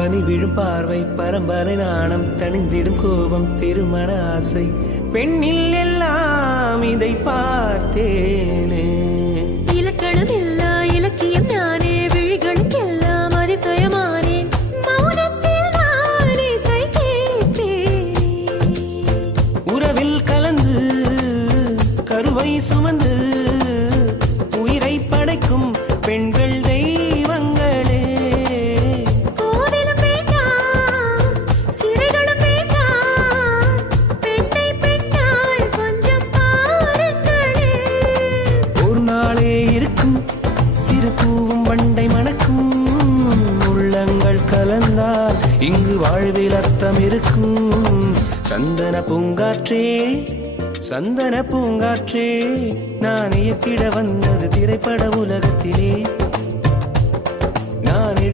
பனி விழும் பார்வை பரம்பரை நாணம் தணிந்திடும் கோபம் திருமண ஆசை பெண்ணில் எல்லாம் இதை பார்த்தேனே. இலக்கணம் இல்லா இலக்கியம் நானே விழிகளுக்கெல்லாம் அதிசயமானேன் மௌனத்தில் நான் இசை கேட்டேன். உறவில் கலந்து கருவை சுமந்து உயிரை படைக்கும் பெண்கள் தெய்வங்களே. கோவிலும் வேண்டாம் சிறைகளும் வேண்டாம் பெண்ணை பெண்ணாய் கொஞ்சம் பாருங்களே. ஒரு நாளே இருக்கும் சிறு பூவும் வண்டை மணக்கும் உள்ளங்கள் கலந்தால் இங்கு வாழ்வில் அர்த்தம் இருக்கும். சந்தன பூங்காற்றே சந்தன பூங்காற்றே நான் இயக்கிட வந்தது திரைப்பட உலகத்திலே.